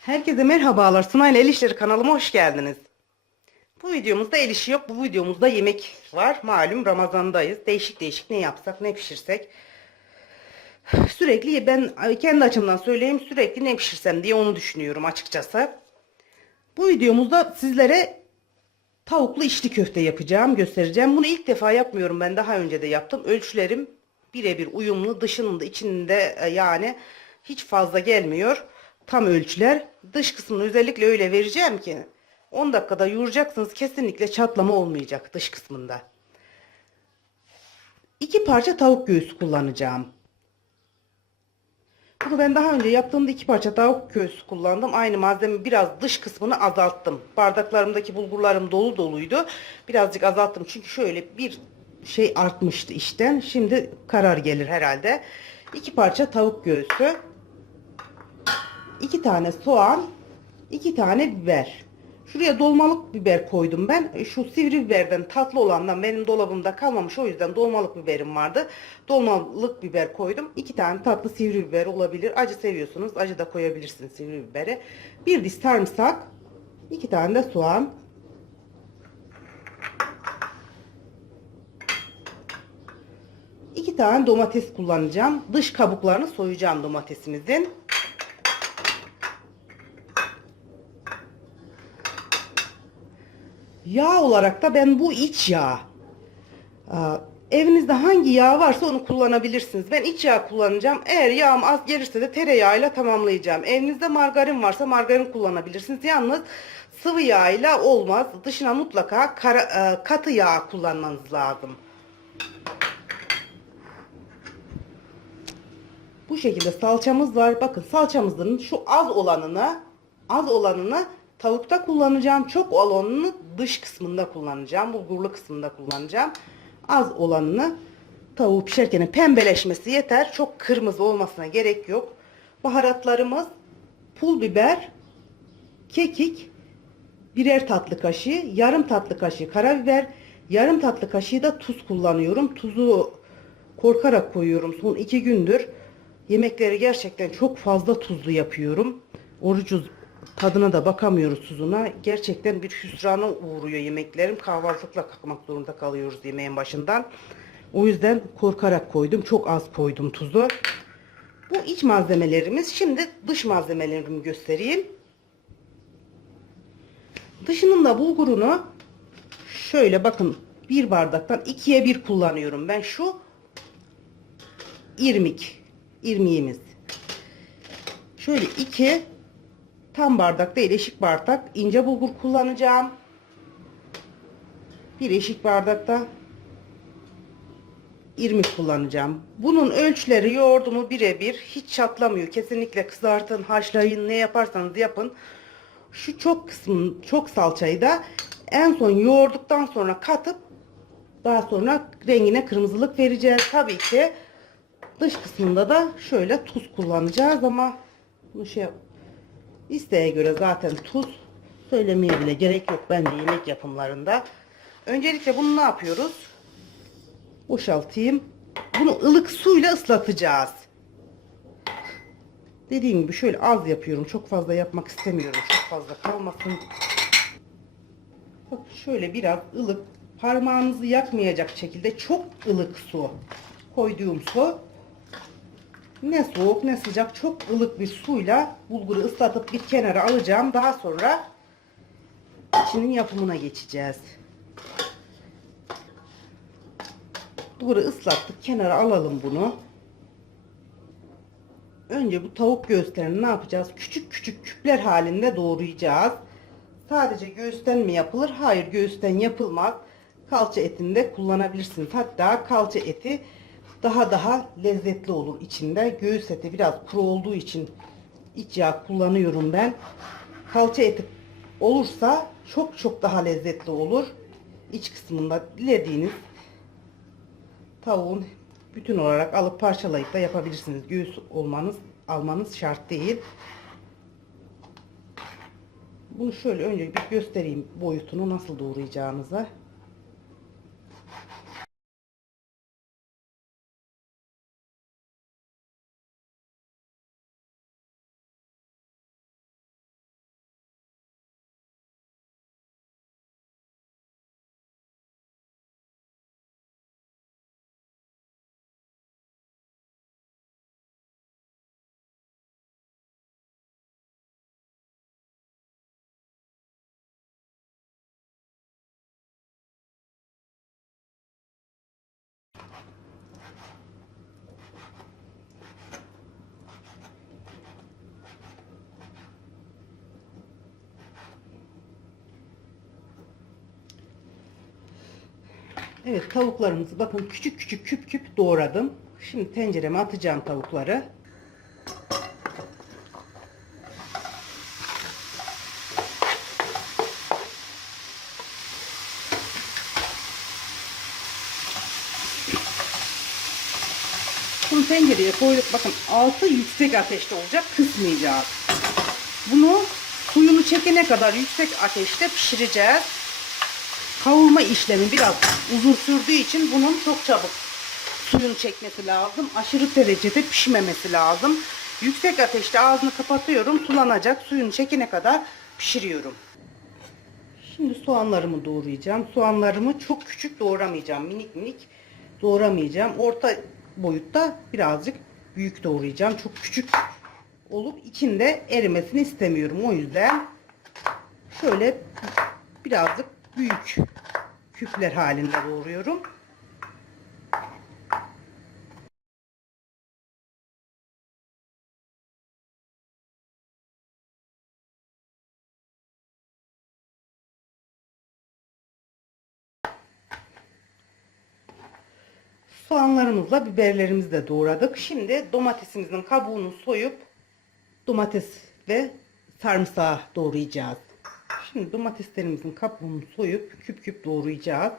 Herkese merhabalar. Sunay'la El İşleri kanalıma hoş geldiniz. Bu videomuzda el işi yok. Bu videomuzda yemek var. Malum Ramazan'dayız. Değişik değişik ne yapsak ne pişirsek. Sürekli ben kendi açımdan söyleyeyim sürekli ne pişirsem diye onu düşünüyorum açıkçası. Bu videomuzda sizlere tavuklu içli köfte yapacağım, göstereceğim. Bunu ilk defa yapmıyorum. Ben daha önce de yaptım. Ölçülerim birebir uyumlu. Dışının da içinin de e, yani hiç fazla gelmiyor. Tam ölçüler. Dış kısmını özellikle öyle vereceğim ki 10 dakikada yoğuracaksınız. Kesinlikle çatlama olmayacak dış kısmında. İki parça tavuk göğsü kullanacağım. Bunu ben daha önce yaptığımda iki parça tavuk göğsü kullandım. Aynı malzeme biraz dış kısmını azalttım. Bardaklarımdaki bulgurlarım dolu doluydu. Birazcık azalttım. Çünkü şöyle bir şey artmıştı işten. Şimdi karar gelir herhalde. İki parça tavuk göğsü. İki tane soğan. iki tane biber. Şuraya dolmalık biber koydum ben. Şu sivri biberden tatlı olandan benim dolabımda kalmamış. O yüzden dolmalık biberim vardı. Dolmalık biber koydum. İki tane tatlı sivri biber olabilir. Acı seviyorsunuz. Acı da koyabilirsiniz sivri biberi. Bir diş sarımsak. iki tane de soğan. İki tane domates kullanacağım. Dış kabuklarını soyacağım domatesimizin. Yağ olarak da ben bu iç yağ. Evinizde hangi yağ varsa onu kullanabilirsiniz. Ben iç yağ kullanacağım. Eğer yağım az gelirse de tereyağıyla tamamlayacağım. Evinizde margarin varsa margarin kullanabilirsiniz. Yalnız sıvı yağ ile olmaz. Dışına mutlaka kara, e, katı yağ kullanmanız lazım. Bu şekilde salçamız var. Bakın salçamızın şu az olanını az olanını tavukta kullanacağım. Çok olanını dış kısmında kullanacağım. Bulgurlu kısmında kullanacağım. Az olanını tavuğu pişerken pembeleşmesi yeter. Çok kırmızı olmasına gerek yok. Baharatlarımız pul biber, kekik, birer tatlı kaşığı, yarım tatlı kaşığı karabiber, yarım tatlı kaşığı da tuz kullanıyorum. Tuzu korkarak koyuyorum son iki gündür. Yemekleri gerçekten çok fazla tuzlu yapıyorum. Orucuz tadına da bakamıyoruz tuzuna. Gerçekten bir hüsrana uğruyor yemeklerim. Kahvaltılıkla kalkmak zorunda kalıyoruz yemeğin başından. O yüzden korkarak koydum. Çok az koydum tuzu. Bu iç malzemelerimiz. Şimdi dış malzemelerimi göstereyim. Dışının da bulgurunu şöyle bakın bir bardaktan ikiye bir kullanıyorum. Ben şu irmik irmiğimiz. Şöyle iki tam bardak değil eşik bardak ince bulgur kullanacağım. Bir eşik bardakta irmik kullanacağım. Bunun ölçüleri yoğurdumu birebir hiç çatlamıyor. Kesinlikle kızartın, haşlayın, ne yaparsanız yapın. Şu çok kısmın, çok salçayı da en son yoğurduktan sonra katıp daha sonra rengine kırmızılık vereceğiz. Tabii ki dış kısmında da şöyle tuz kullanacağız ama bu şey isteğe göre zaten tuz söylemeye bile gerek yok bence yemek yapımlarında. Öncelikle bunu ne yapıyoruz? Boşaltayım. Bunu ılık suyla ıslatacağız. Dediğim gibi şöyle az yapıyorum. Çok fazla yapmak istemiyorum. Çok fazla kalmasın. Bak şöyle biraz ılık parmağınızı yakmayacak şekilde çok ılık su koyduğum su ne soğuk ne sıcak çok ılık bir suyla bulguru ıslatıp bir kenara alacağım. Daha sonra içinin yapımına geçeceğiz. Bulguru ıslattık. Kenara alalım bunu. Önce bu tavuk göğüslerini ne yapacağız? Küçük küçük küpler halinde doğrayacağız. Sadece göğüsten mi yapılır? Hayır göğüsten yapılmaz. Kalça etini de kullanabilirsiniz. Hatta kalça eti daha daha lezzetli olur içinde. Göğüs eti biraz kuru olduğu için iç yağ kullanıyorum ben. Kalça eti olursa çok çok daha lezzetli olur. İç kısmında dilediğiniz tavuğun bütün olarak alıp parçalayıp da yapabilirsiniz. Göğüs olmanız almanız şart değil. Bunu şöyle önce bir göstereyim boyutunu nasıl doğrayacağınıza. Evet tavuklarımızı bakın küçük küçük küp küp doğradım. Şimdi tencereme atacağım tavukları. Bunu tencereye koyduk. Bakın altı yüksek ateşte olacak. Kısmayacağız. Bunu suyunu çekene kadar yüksek ateşte pişireceğiz. Kavurma işlemi biraz uzun sürdüğü için bunun çok çabuk suyunu çekmesi lazım. Aşırı derecede pişmemesi lazım. Yüksek ateşte ağzını kapatıyorum. Sulanacak. Suyunu çekene kadar pişiriyorum. Şimdi soğanlarımı doğrayacağım. Soğanlarımı çok küçük doğramayacağım. Minik minik doğramayacağım. Orta boyutta birazcık büyük doğrayacağım. Çok küçük olup içinde erimesini istemiyorum. O yüzden şöyle birazcık büyük küpler halinde doğruyorum. Soğanlarımızla biberlerimizi de doğradık. Şimdi domatesimizin kabuğunu soyup domates ve sarımsağı doğrayacağız. Şimdi domateslerimizin kabuğunu soyup küp küp doğrayacağız.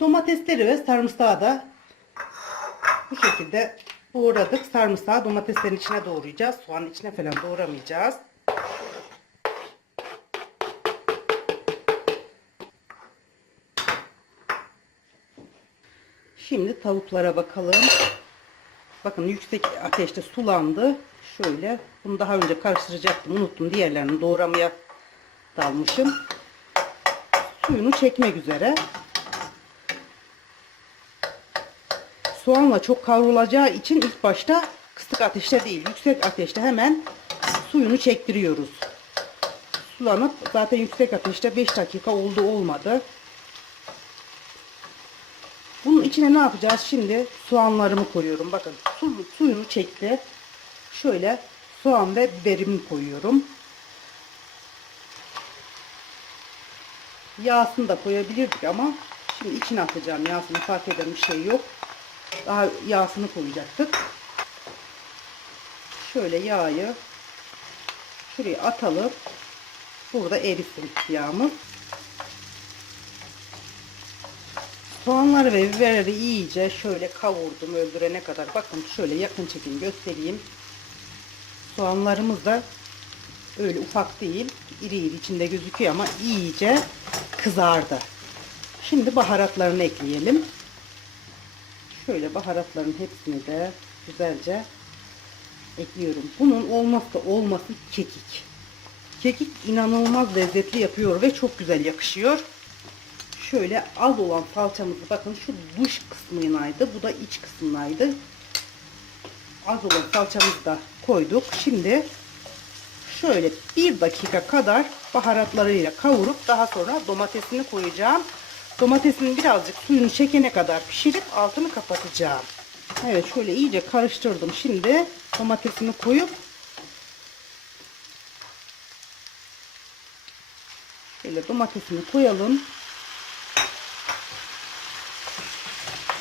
Domatesleri ve sarımsağı da bu şekilde doğradık. Sarımsağı domateslerin içine doğrayacağız. Soğanın içine falan doğramayacağız. Şimdi tavuklara bakalım. Bakın yüksek ateşte sulandı. Şöyle bunu daha önce karıştıracaktım. Unuttum. Diğerlerini doğramaya dalmışım. Suyunu çekmek üzere. Soğanla çok kavrulacağı için ilk başta kısık ateşte değil yüksek ateşte hemen suyunu çektiriyoruz. Sulanıp zaten yüksek ateşte 5 dakika oldu olmadı. Bunun içine ne yapacağız? Şimdi soğanlarımı koyuyorum. Bakın su, suyunu çekti. Şöyle soğan ve biberimi koyuyorum. Yağsını da koyabilirdik ama şimdi içine atacağım. Yağsını fark eden bir şey yok. Daha yağsını koyacaktık. Şöyle yağı şuraya atalım. Burada erisin yağımız. Soğanları ve biberleri iyice şöyle kavurdum öldürene kadar. Bakın şöyle yakın çekim göstereyim. Soğanlarımız da öyle ufak değil. iri iri içinde gözüküyor ama iyice kızardı. Şimdi baharatlarını ekleyelim. Şöyle baharatların hepsini de güzelce ekliyorum. Bunun olmazsa olması kekik. Kekik inanılmaz lezzetli yapıyor ve çok güzel yakışıyor. Şöyle az olan salçamızı bakın şu dış kısmınaydı. Bu da iç kısmındaydı. Az olan salçamızı da koyduk. Şimdi şöyle bir dakika kadar baharatlarıyla kavurup daha sonra domatesini koyacağım. Domatesinin birazcık suyunu çekene kadar pişirip altını kapatacağım. Evet şöyle iyice karıştırdım. Şimdi domatesini koyup şöyle domatesini koyalım.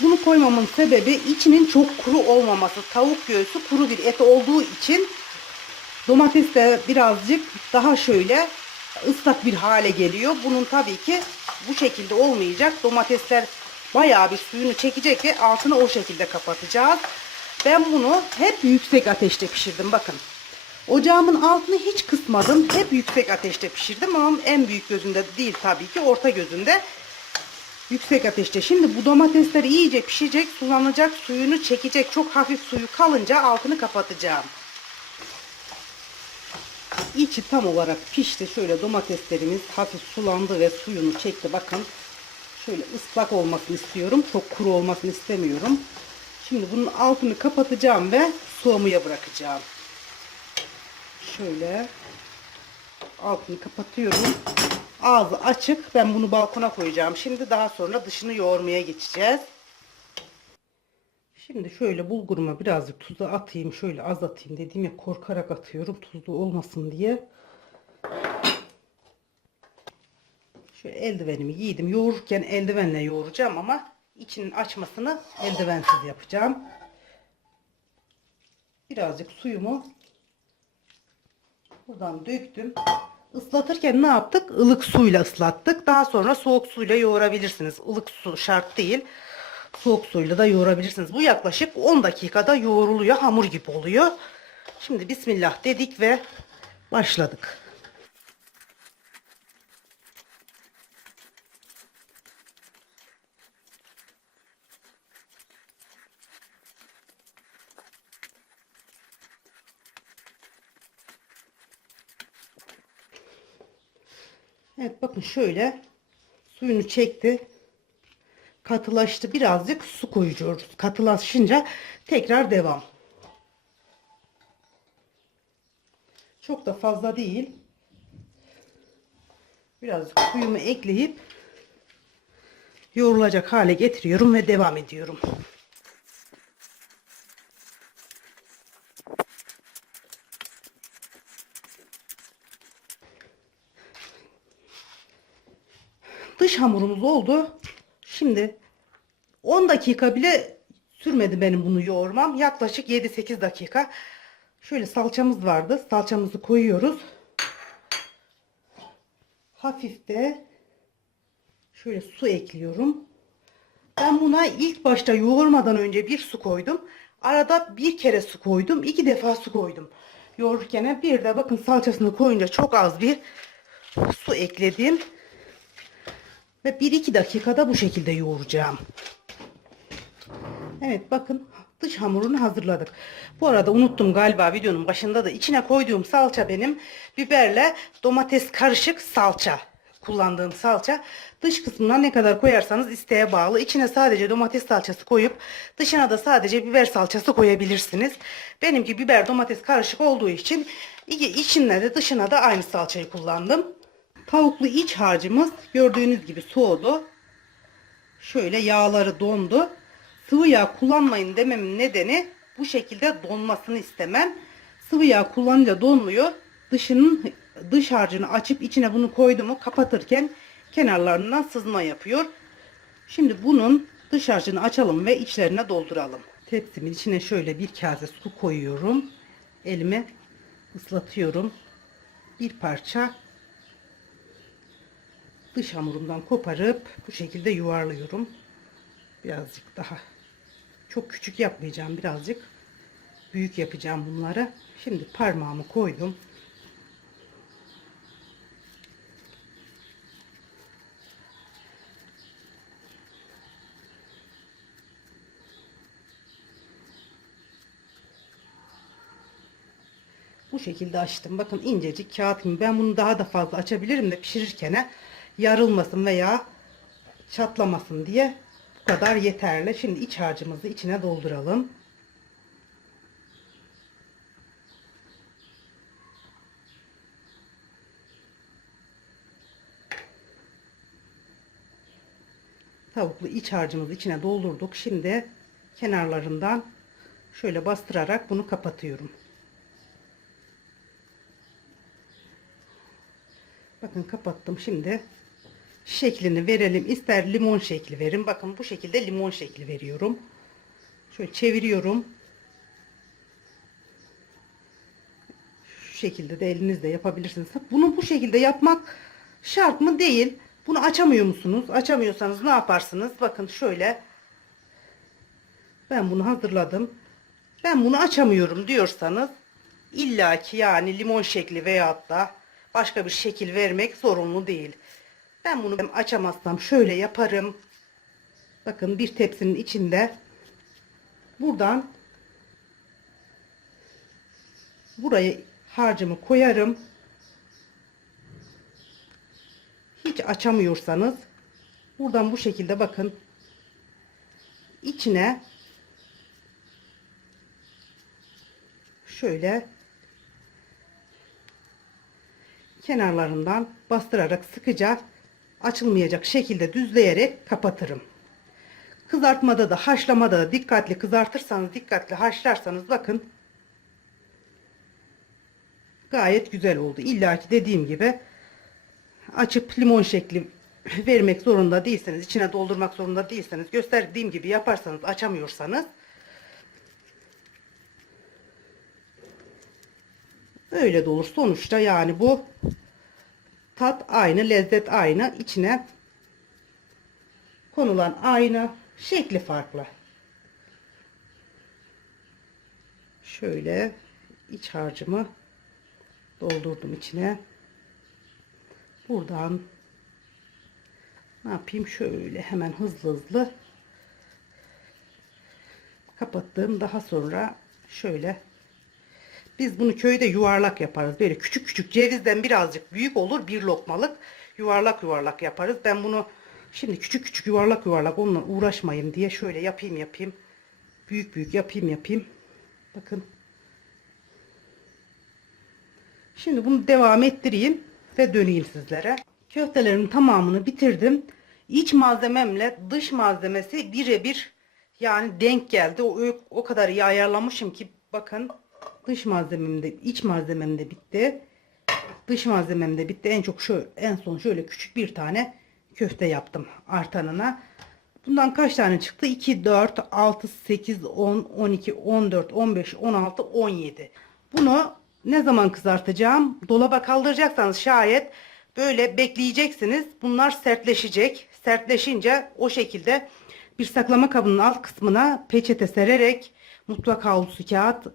Bunu koymamın sebebi içinin çok kuru olmaması. Tavuk göğsü kuru bir et olduğu için domates de birazcık daha şöyle ıslak bir hale geliyor. Bunun tabii ki bu şekilde olmayacak. Domatesler bayağı bir suyunu çekecek ve altını o şekilde kapatacağız. Ben bunu hep yüksek ateşte pişirdim. Bakın. Ocağımın altını hiç kısmadım. Hep yüksek ateşte pişirdim ama en büyük gözünde değil tabii ki. Orta gözünde yüksek ateşte. Şimdi bu domatesler iyice pişecek, sulanacak, suyunu çekecek. Çok hafif suyu kalınca altını kapatacağım. İçi tam olarak pişti. Şöyle domateslerimiz hafif sulandı ve suyunu çekti. Bakın şöyle ıslak olmasını istiyorum. Çok kuru olmasını istemiyorum. Şimdi bunun altını kapatacağım ve soğumaya bırakacağım. Şöyle altını kapatıyorum. Ağzı açık. Ben bunu balkona koyacağım. Şimdi daha sonra dışını yoğurmaya geçeceğiz. Şimdi şöyle bulguruma birazcık tuzu atayım. Şöyle az atayım. Dediğim ya korkarak atıyorum. Tuzlu olmasın diye. Şöyle eldivenimi giydim. Yoğururken eldivenle yoğuracağım ama içinin açmasını eldivensiz yapacağım. Birazcık suyumu buradan döktüm. Islatırken ne yaptık? Ilık suyla ıslattık. Daha sonra soğuk suyla yoğurabilirsiniz. Ilık su şart değil. Soğuk suyla da yoğurabilirsiniz. Bu yaklaşık 10 dakikada yoğruluyor. Hamur gibi oluyor. Şimdi Bismillah dedik ve başladık. Evet bakın şöyle suyunu çekti. Katılaştı. Birazcık su koyuyoruz. Katılaşınca tekrar devam. Çok da fazla değil. Birazcık suyumu ekleyip yoğrulacak hale getiriyorum ve devam ediyorum. Dış hamurumuz oldu. Şimdi 10 dakika bile sürmedi benim bunu yoğurmam. Yaklaşık 7-8 dakika. Şöyle salçamız vardı. Salçamızı koyuyoruz. Hafif de şöyle su ekliyorum. Ben buna ilk başta yoğurmadan önce bir su koydum. Arada bir kere su koydum. iki defa su koydum. Yoğururken bir de bakın salçasını koyunca çok az bir su ekledim. Ve 1-2 dakikada bu şekilde yoğuracağım. Evet bakın dış hamurunu hazırladık. Bu arada unuttum galiba videonun başında da içine koyduğum salça benim biberle domates karışık salça. Kullandığım salça. Dış kısmına ne kadar koyarsanız isteğe bağlı. İçine sadece domates salçası koyup dışına da sadece biber salçası koyabilirsiniz. Benimki biber domates karışık olduğu için içine de dışına da aynı salçayı kullandım. Tavuklu iç harcımız gördüğünüz gibi soğudu. Şöyle yağları dondu. Sıvı yağ kullanmayın dememin nedeni bu şekilde donmasını istemem. Sıvı yağ kullanınca donmuyor. Dışının dış harcını açıp içine bunu koyduğumu kapatırken kenarlarından sızma yapıyor. Şimdi bunun dış harcını açalım ve içlerine dolduralım. Tepsimin içine şöyle bir kase su koyuyorum. Elimi ıslatıyorum. Bir parça dış hamurumdan koparıp bu şekilde yuvarlıyorum. Birazcık daha çok küçük yapmayacağım birazcık büyük yapacağım bunları. Şimdi parmağımı koydum. Bu şekilde açtım. Bakın incecik kağıt gibi. Ben bunu daha da fazla açabilirim de pişirirken yarılmasın veya çatlamasın diye bu kadar yeterli. Şimdi iç harcımızı içine dolduralım. Tavuklu iç harcımızı içine doldurduk. Şimdi kenarlarından şöyle bastırarak bunu kapatıyorum. Bakın kapattım. Şimdi şeklini verelim. İster limon şekli verin. Bakın bu şekilde limon şekli veriyorum. Şöyle çeviriyorum. Şu şekilde de elinizle yapabilirsiniz. Bunu bu şekilde yapmak şart mı? Değil. Bunu açamıyor musunuz? Açamıyorsanız ne yaparsınız? Bakın şöyle. Ben bunu hazırladım. Ben bunu açamıyorum diyorsanız illaki yani limon şekli veyahut da başka bir şekil vermek zorunlu değil. Ben bunu açamazsam şöyle yaparım. Bakın bir tepsinin içinde buradan buraya harcımı koyarım. Hiç açamıyorsanız buradan bu şekilde bakın içine şöyle kenarlarından bastırarak sıkıca açılmayacak şekilde düzleyerek kapatırım. Kızartmada da haşlamada da dikkatli kızartırsanız dikkatli haşlarsanız bakın gayet güzel oldu. İlla ki dediğim gibi açıp limon şekli vermek zorunda değilseniz, içine doldurmak zorunda değilseniz, gösterdiğim gibi yaparsanız, açamıyorsanız öyle de olur. Sonuçta yani bu tat aynı, lezzet aynı, içine konulan aynı, şekli farklı. Şöyle iç harcımı doldurdum içine. Buradan ne yapayım şöyle hemen hızlı hızlı kapattım. Daha sonra şöyle biz bunu köyde yuvarlak yaparız. Böyle küçük küçük cevizden birazcık büyük olur. Bir lokmalık yuvarlak yuvarlak yaparız. Ben bunu şimdi küçük küçük yuvarlak yuvarlak onunla uğraşmayayım diye şöyle yapayım yapayım. Büyük büyük yapayım yapayım. Bakın. Şimdi bunu devam ettireyim ve döneyim sizlere. Köftelerin tamamını bitirdim. İç malzememle dış malzemesi birebir yani denk geldi. O, o kadar iyi ayarlamışım ki bakın dış malzemem de iç malzemem de bitti. Dış malzemem de bitti. En çok şu en son şöyle küçük bir tane köfte yaptım artanına. Bundan kaç tane çıktı? 2, 4, 6, 8, 10, 12, 14, 15, 16, 17. Bunu ne zaman kızartacağım? Dolaba kaldıracaksanız şayet böyle bekleyeceksiniz. Bunlar sertleşecek. Sertleşince o şekilde bir saklama kabının alt kısmına peçete sererek mutfak havlusu kağıt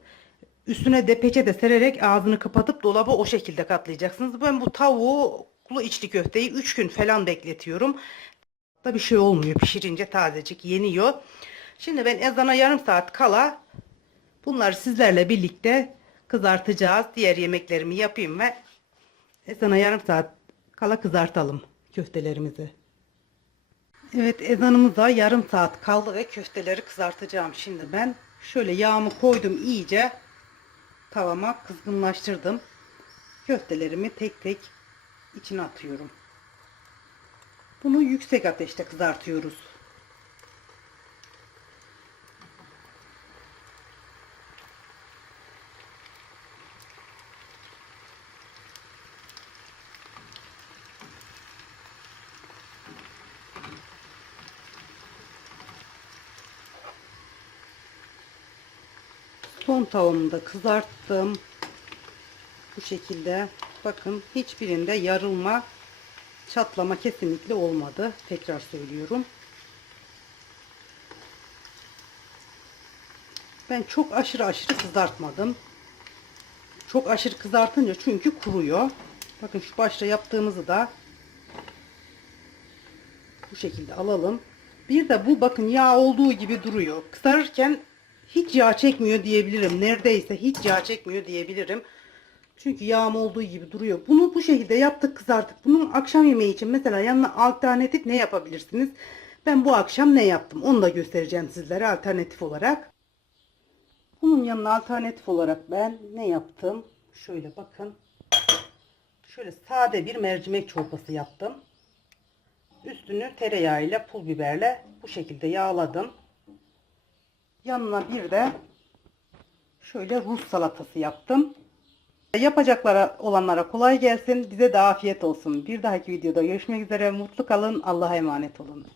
üstüne de peçete sererek ağzını kapatıp dolaba o şekilde katlayacaksınız. Ben bu tavuklu içli köfteyi 3 gün falan bekletiyorum. Da bir şey olmuyor. Pişirince tazecik yeniyor. Şimdi ben ezana yarım saat kala bunları sizlerle birlikte kızartacağız. Diğer yemeklerimi yapayım ve ezana yarım saat kala kızartalım köftelerimizi. Evet ezanımıza yarım saat kaldı ve köfteleri kızartacağım şimdi ben. Şöyle yağımı koydum iyice tavama kızgınlaştırdım. Köftelerimi tek tek içine atıyorum. Bunu yüksek ateşte kızartıyoruz. Son tavuğumu da kızarttım. Bu şekilde. Bakın hiçbirinde yarılma, çatlama kesinlikle olmadı. Tekrar söylüyorum. Ben çok aşırı aşırı kızartmadım. Çok aşırı kızartınca çünkü kuruyor. Bakın şu başta yaptığımızı da bu şekilde alalım. Bir de bu bakın yağ olduğu gibi duruyor. Kızarırken hiç yağ çekmiyor diyebilirim. Neredeyse hiç yağ çekmiyor diyebilirim. Çünkü yağım olduğu gibi duruyor. Bunu bu şekilde yaptık kızarttık. Bunun akşam yemeği için mesela yanına alternatif ne yapabilirsiniz? Ben bu akşam ne yaptım? Onu da göstereceğim sizlere alternatif olarak. Bunun yanına alternatif olarak ben ne yaptım? Şöyle bakın. Şöyle sade bir mercimek çorbası yaptım. Üstünü tereyağıyla pul biberle bu şekilde yağladım. Yanına bir de şöyle Rus salatası yaptım. Yapacaklara olanlara kolay gelsin. Bize de afiyet olsun. Bir dahaki videoda görüşmek üzere. Mutlu kalın. Allah'a emanet olun.